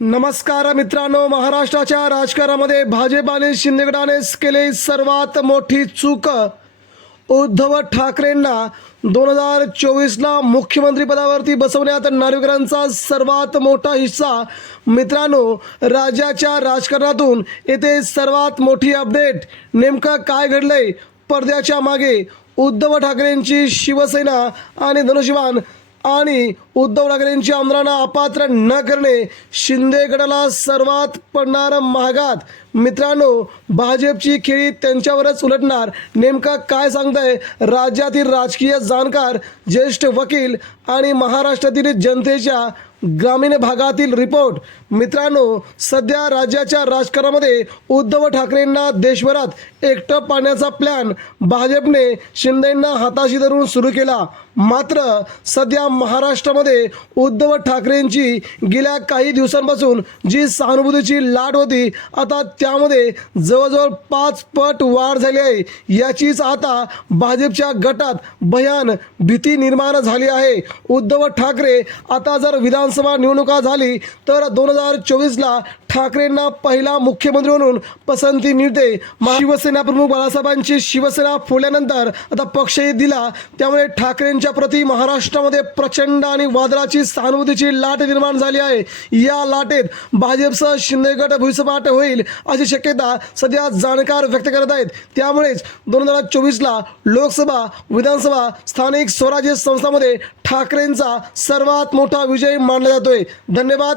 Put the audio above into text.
नमस्कार मित्रांनो महाराष्ट्राच्या राजकारणामध्ये भाजपाने शिंदेगडानेच केले सर्वात मोठी चूक. उद्धव ठाकरेंना दोन हजार चोवीसला मुख्यमंत्रीपदावरती बसवण्यात नार्वेकरांचा सर्वात मोठा हिस्सा. मित्रांनो राज्याच्या राजकारणातून येथे सर्वात मोठी अपडेट. नेमकं काय घडलंय? पडद्याच्या मागे उद्धव ठाकरेंची शिवसेना आणि धनुष्यबाण आणि उद्धव ठाकरेंची आमदारांना अपात्र न करणे शिंदे गटाला सर्वात पडणारं महागात. मित्रांनो भाजपची खेळी त्यांच्यावरच उलटणार. नेमका काय सांगताय? राज्यातील राजकीय जाणकार ज्येष्ठ वकील आणि महाराष्ट्रातील जनतेच्या ग्रामीण भागातील रिपोर्ट. मित्रांनो सध्या राज्याच्या राजकारणामध्ये उद्धव ठाकरेंना देशभरात एकटं पाण्याचा प्लॅन भाजपने शिंदेंना हाताशी धरून सुरू केला. मात्र सध्या महाराष्ट्रामध्ये उद्धव ठाकरेंची गेल्या काही दिवसांपासून जी सहानुभूतीची लाट होती आता त्या त्यामध्ये जवळजवळ पाच पट वाढ झाली आहे. याचीच आता भाजपच्या गटात भयान भीती निर्माण झाली आहे. उद्धव ठाकरे आता जर विधानसभा निवडणुका झाली तर दोन हजार चोवीसला ठाकरेंना पहिला मुख्यमंत्री म्हणून पसंती मिळते. शिवसेना प्रमुख बाळासाहेबांची शिवसेना फोडल्यानंतर आता पक्षही दिला. त्यामुळे ठाकरेंच्या प्रति महाराष्ट्रामध्ये प्रचंड आणि वादळाची सहानुभूतीची लाट निर्माण झाली आहे. या लाटेत भाजपसह शिंदेगड भुईसपाट होईल अशी शक्यता सध्या जाणकार व्यक्त करत आहेत. त्यामुळेच दोन हजार चोवीसला लोकसभा विधानसभा स्थानिक स्वराज्य संस्थामध्ये ठाकरेंचा सर्वात मोठा विजय मानला जातोय. धन्यवाद.